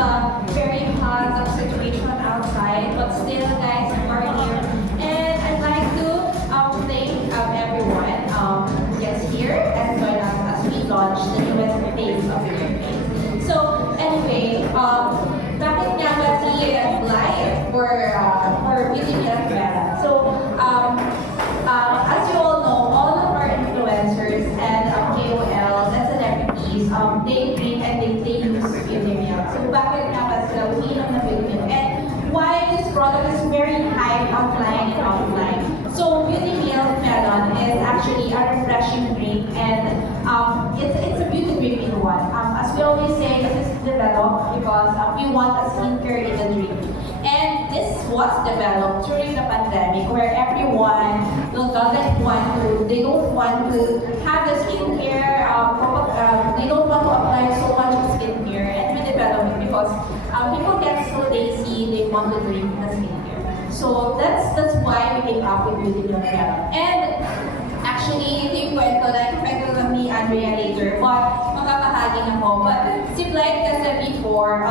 very hot situation outside, but still, guys, we are here. And I'd like to thank everyone yes here and join us as we launch the newest phase of the campaign. So anyway, bakit nga ba live for Beauty Meal Mela? So as you all know, all of our influencers and KOLs and celebrities, they drink and they use beauty milk. So bakit nga ba sila umiinom ng beauty milk? And why this product is very high online and offline. So beauty milk melon is actually a refreshing drink, and it's a beauty drink in one. As we always say, this is developed because we want a skincare in the drink. And this was developed during the pandemic where everyone they don't want to have the skincare, they don't want to apply so much of skincare, and we developed it because people get so lazy, they want to drink the skincare. So that's why we came up with Beauty Milk Melon. And actually, ito yung kwento lang ni Andrea later, but makakahaging ako. But si Blythe kasi before,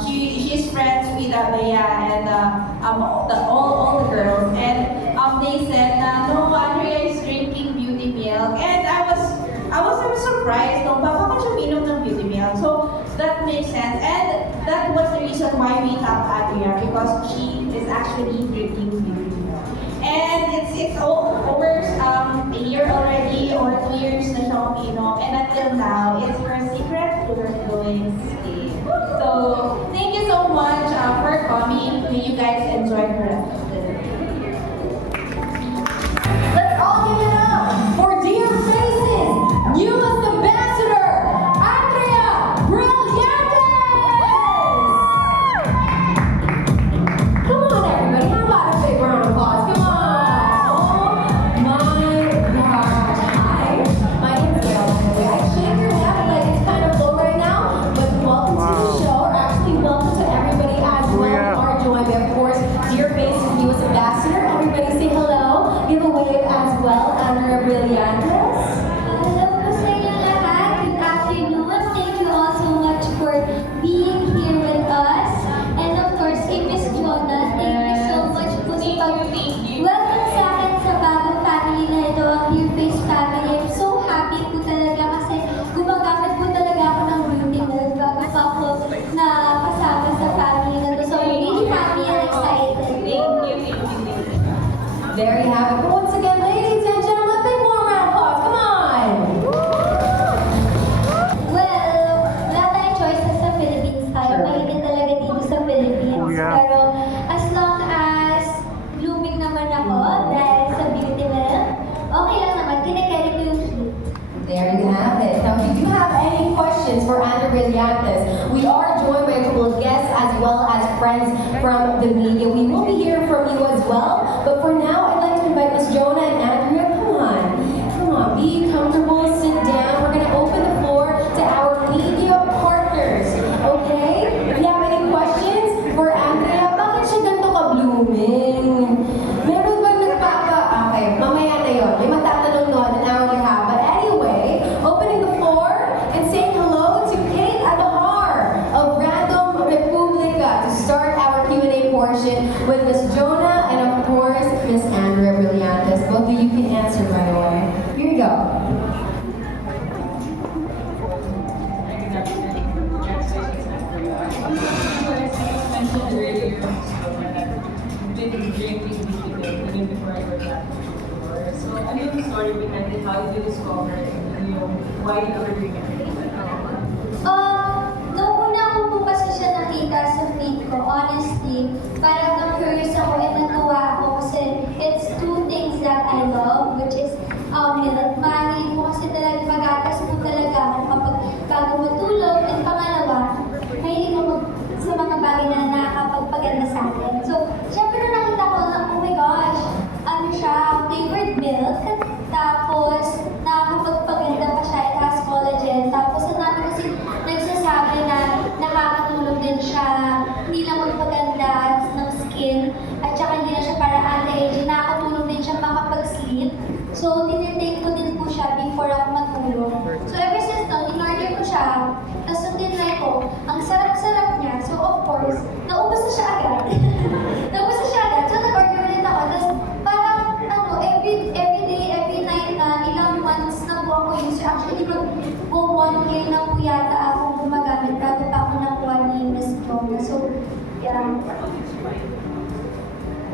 she's friends with Bea and all the girls, and they said na no, Andrea is drinking beauty milk, and I was surprised. No, bakit siya uminom ng beauty milk? So that makes sense, and that was the reason why we tapped Andrea, because she is actually drinking beauty milk. And it's over a year already, or 2 years na siya uminom, and until now, it's her secret to her glowing skin. So thank you so much for coming. May you guys enjoy the rest of the day. Let's all give it up for Dear Faces, newest ambassador, Andrea Brillantes! Come on, everybody. How about a big round of applause? Come on. Oh my gosh. Hi. My name's Gail. I shake your head like it's kind of low right now, but welcome to the show. Or actually, welcome to everybody as well. Yeah. Are joined by, of course, Dear Faces, newest ambassador. Everybody say hello. Give a wave as well, Andrea Brillantes. Hello po sa inyo lahat. Good afternoon. Thank you all so much for being here with us. And of course, kay Miss Jonah, thank you so much po sa welcome sa akin sa bagong family na ito, ang Dear Face family. I'm so happy po talaga kasi gumagamit po talaga ako ng beauty milk bago pa ako na kasama sa family na to. So I'm really happy and excited. There you have it. But once again, ladies and gentlemen, big warm round of applause. Come on. Well, wala tayong choices sa Philippines tayo. Sure. Mahilig talaga dito sa Philippines. Oh, yeah. Pero as long as blooming naman ako dahil sa beauty milk, okay lang naman. Kinikerry ko yung heat. There you have it. Now, if you do have any questions for Andrea Brillantes, we are joined by a couple of guests as well as friends from the media. We will be hearing from you as well. But for now, I'd like to invite Miss Jonah and Andrea. Come on, be comfortable, sit down. We're gonna open the floor to our media partners. Okay? If you have any questions for Andrea, bakit siya ganito ka-blooming? Meron ba okay, mamaya na yun. May magtatanong noon an hour and a half. But anyway, opening the floor and saying hello to Kate Abahar of Random Republica to start our Q&A portion with Miss Jonah and of course Miss Andrea Brillantes. Both of you can answer right away. Here you go. Mentioned earlier, didn't drink even before I got that before. So, ano yung story behind it? How did you discover it? Why did you ever drink it? Noong una ko po kasi siya nakita sa feed ko, honestly, parang na-curious ako and natuwa ako kasi it's two things that I love, which is milk. Mahilig po kasi talaga, magatas po talaga ako kapag bago matulog. And pangalawa, mahilig ako sa mga bagay na nakakapagpaganda sa akin. So, syempre na nakita ko na, oh my gosh, ano siya, flavored milk. Tapos, nakakapagpaganda pa siya. It has collagen of course, naubos na siya agad. Naubos na siya agad. So, nag-order ulit ako. Tapos, parang, every day, every night na ilang months na po ako use. Actually, one year na po yata ako gumagamit bago pa ako nakuha ni Miss Jonah. So, yeah.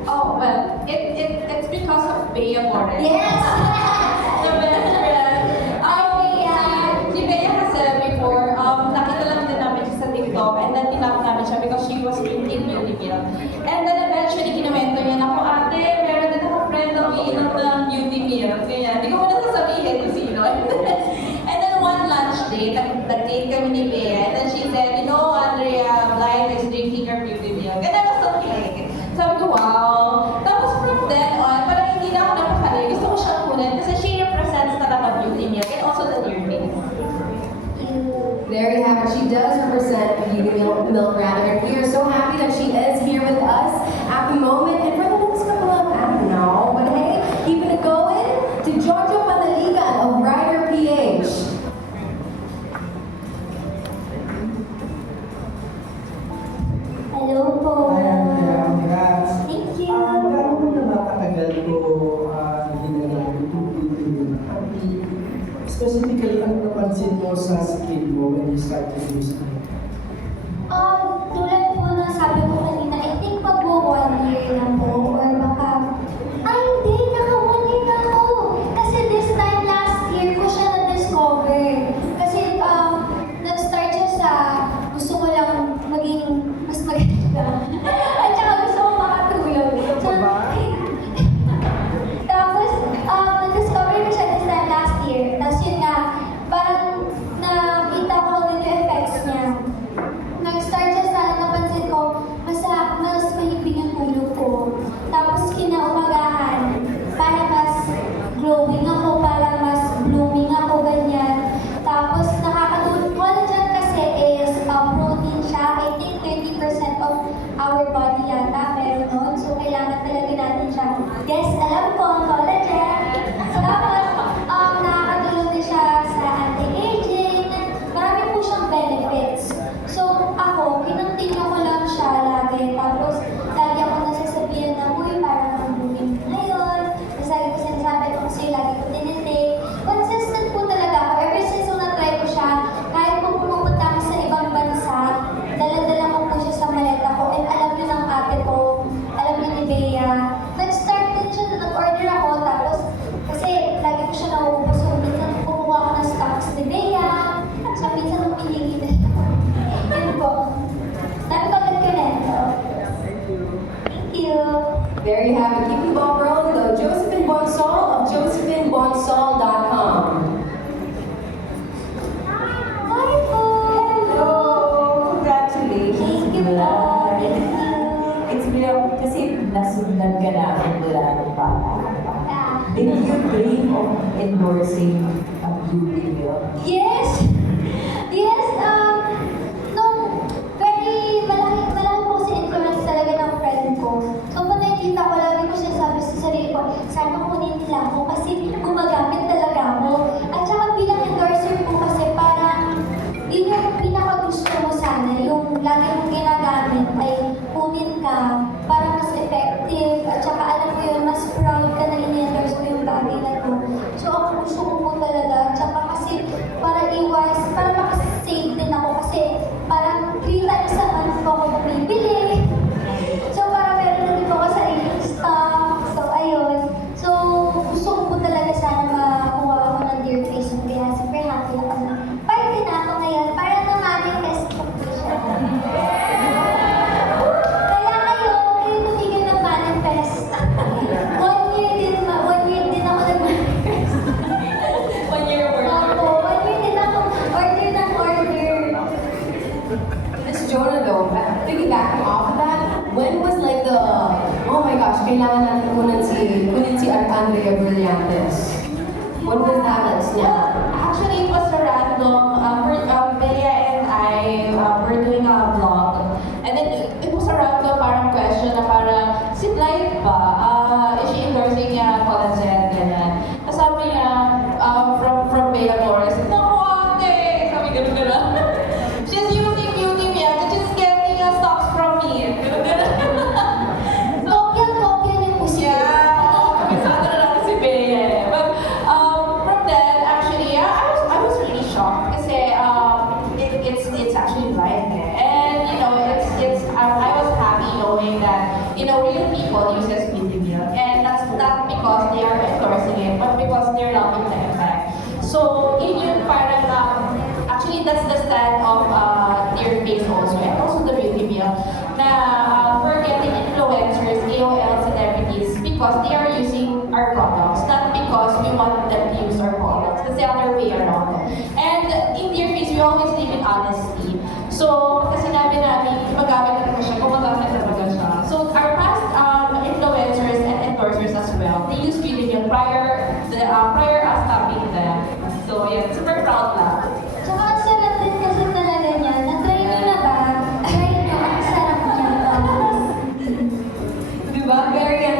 Oh, well, it's because of Bea Morales. Yes! The best friend. Si Bea has said before, nakita lang din namin siya sa TikTok and then tinap namin siya because she was drinking beauty milk. And then eventually, kinuwento niya na, ate, meron din ako friend na umiinom ng beauty milk. Kaya, hindi ko muna sasabihin kung sino. And then one lunch date, nag-date kami ni Bea, and then she said, you know, Andrea, Blythe is drinking your beauty milk. And I was so like, sabi ko, wow. Tapos from then on, parang hindi na ako napakali. Gusto ko siyang kunin kasi she represents talaga beauty milk and also the dear face. There you have it. She does represent Beauty Milk Rather. We are so happy that she is here with us at the moment and for the next couple of, I don't know, but hey, keeping it going to Jojo Panaligan of Rider PH. Hello po. Hi, Andrea. Congrats. Thank you. Gaano mo na nakatagal ko ginagamit yung beauty milk? Specifically, ano napansin mo sa skin mo when you started using it? Tulad po na sabi ko kanina, I think mag-1 year na po or baka, ay hindi, naka 1 year na ako. Kasi this time last year ko siya na-discover. Kasi nag-start siya sa gusto ko lang maging mas maganda. At saka gusto ko makatulog. So, tapos, na-discover ko siya this time last year. Tapos yun nga, parang nakita ko din yung effects niya. Nag-start siya sa napansin ko, mas mahimbing ang ulo ko. Tapos kinaumagahan, para mas glowing ako, para mas blooming ako, ganyan. Tapos nakakatulong, collagen kasi is protein siya. I think 30% of our body yata meron nun. So kailangan talaga natin siya. Yes, alam ko ang collagen. Tapos, nakakatulong din siya sa anti-aging. Marami po siyang benefits. So, ako, kinontinue ko lang siya lagi. Tapos, lagi ako nasasabihan na, uy, parang ang blooming ngayon. Tapos, lagi ko sinasabi ko kasi lagi ko tinitake. Consistent po talaga ako. Ever since nung na-try ko siya, kahit po pumupunta ako sa ibang bansa, dala-dala ko po siya sa maleta ko. And alam niyo ng ate ko, alam niyo ni Bea, nag-start din siya, nag-order ako. Tapos, kasi lagi ko siya nauubos. So, minsan kumuha ako ng stocks ni Bea. So, minsan humihingi din ako. Yun po. Dami ko nagkanento. Thank you. There you have it. Keep the ball rolling though. Josephine Bonsall of josephinebonsall.com. Hi po. Hello! Congratulations! Thank you po. Thank you. It's real, kasi nasundan ka namin mula ng bata. Ah. Did you dream of endorsing a beauty milk? Yes! Yes, nung malaki po si influence talaga ng friend ko. So, pag nakikita ko, lagi ko siya sabi sa sarili ko, sana kunin nila ako kasi gumagamit talaga ako. At saka bilang endorser po kasi parang yun yung pinakagusto mo sana, yung lagi mong ginagamit ay kunin ka para mas effective. At saka alam mo yun, mas proud ka na in-endorse mo yung bagay na to. So, ako gusto ko po talaga. At saka kasi para makasave din ako kasi parang 3 times a month po ako bumibili. So, para meron na din po ako sariling stock. So, ayun. So, gusto ko po talaga sana makuha ako ng dear face. Kaya super happy ako na party na ako ngayon. Para na-manifest ko po siya. Kaya kayo tumigil ng manifest. 1 year din ako nag-manifest. 1 year worth. Opo, 1 year din ako order ng order. Miss Jonah though, piggybacking off of that, when was like the, oh my gosh, kailangan natin kunin si Andrea Brillantes. When was that like snap? Actually, it was a random, Bea and I were doing a vlog. And then it was a random parang question na parang, si Blythe ba? Is she endorsing niya collagen? Ganyan. Tapos sabi niya, from Bea Morales, no ate! Sabi gano'n. She's using beauty milk and she's getting a stock na we're getting influencers, AOL celebrities because they are using our products, not because we want them to use our products. It's the other way around. And in Dear Face, we always live in honesty. So, pagka sinabi namin, magamit talaga siya, gumagamit talaga siya. So, our past influencers and endorsers as well, they use Pilipian prior us tapping them. So, yeah, super proud lang. Tsaka ang sarap din kasi talaga niya. Na-try nyo na ba? Try nyo, ang sarap niya. Diba? Very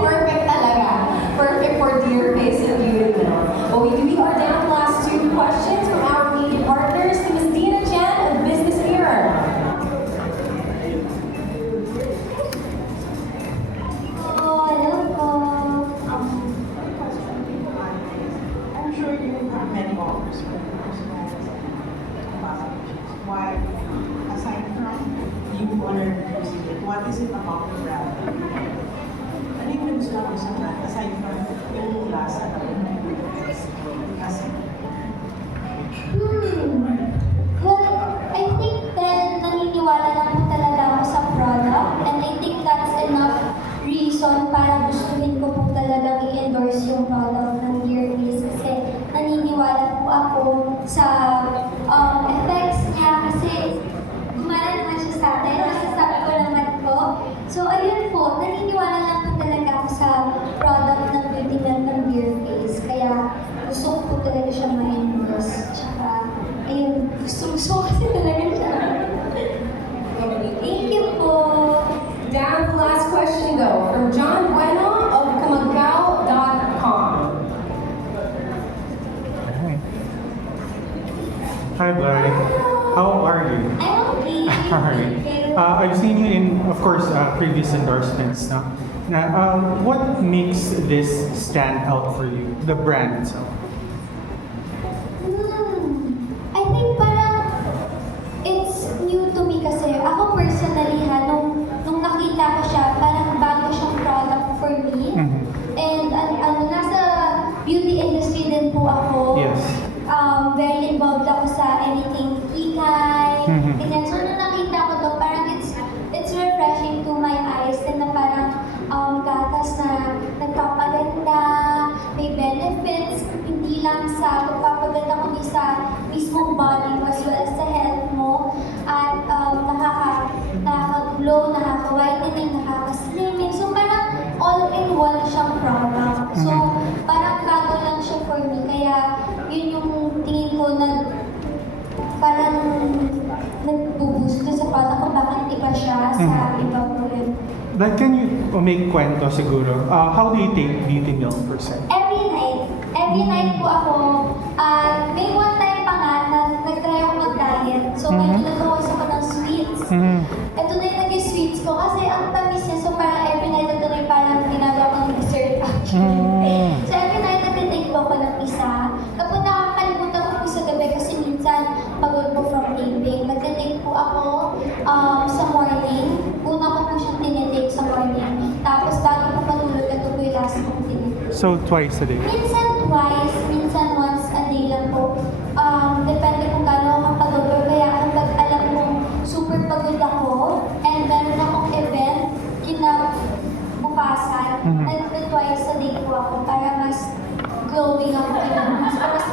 perfect talaga. Perfect for Dear Face and Beauty. Well, we are down to the last 2 questions from our media partners to Ms. Dina Chen of Business Mirror. Hello po. I'm sure you have many offers for the personals and packages. Why, aside from you honored using it, what is it about the brand? Ano yung nagustuhan mo sa brand aside from yung lasa na kasi Well, I think then naniniwala lang po talaga ako sa product and I think that's enough reason para gustuhin ko po talagang i-endorse yung product ng Dear Face kasi naniniwala po ako sa effects niya kasi gumana naman siya sa atin, masasabi ko naman po. So ayun po, naniniwala lang po talaga ako sa product ng beauty brand ng Dear Face kaya gusto ko po talaga siya ma-endorse. Tsaka, ayun, gusto ko kasi talaga siya. Thank you po. Down to the last question to go from John Bueno of Kumagao.com. Hi, Blary. How are you? I'm okay. Alright. I've seen you in, of course, previous endorsements. No? Now, what makes this stand out for you, the brand itself? I think parang it's new to me kasi ako personally nung nakita ko siya, parang bago siyang product for me. Mhm. And nasa beauty industry din po ako. Yes. Very involved ako sa anything ikay. Mhm. Ganyan. So nung nakita ko to, parang it's refreshing to my eyes and na parang gatas na nagpapaganda, may benefits, hindi lang sa pagpapaganda kundi sa mismong body mo as well as sa health mo. At nakaka-glow, nakaka-whitening, nakaka-slimming. So parang all-in-one siyang product. So parang bago lang siya for me. Kaya yun yung tingin ko parang nag-boost ko sa product ko bakit iba siya sa iba po yun. Like, can you make kwento siguro? How do you take beauty milk per se? Every night po ako, may one time pa nga na nag-try ako mag-diet. So may ginagawas ako ng sweets. Ito na yung naging sweets ko kasi ang tamis niya. So parang every night ito na yung parang ginagawa ko ng dessert actually. So every night nag-take po ako ng isa. Kapag nakakalimutan ko po sa gabi kasi minsan pagod po from taping. Nag-take po ako sa morning. Una ko po siyang tinitake sa morning. Tapos bago po matulog, ito po yung last kong tinitake. So, twice a day? Minsan twice, minsan once a day lang po. Depende kung gaano ako kapagod. Pero kaya kapag alam kong super pagod ako and meron akong event kinabukasan, twice a day po ako para mas glowing ako. Mas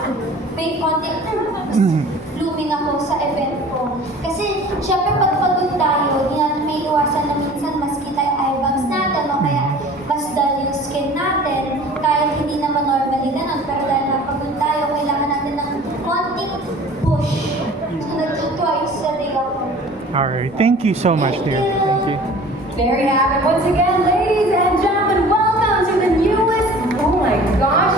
may konting blooming ako sa event ko. Kasi syempre pag pagod tayo, hindi natin may iwasan na minsan mas kita yung eye bags natin o kaya mas dull yung skin natin. Kahit hindi naman normally ganun, pero dahil napagod tayo, kailangan natin ng konting push. So nag-twice a day ako. Alright. Thank you so much, dear. Thank you. There you have it. Once again, ladies and gentlemen, welcome to the newest, oh my gosh,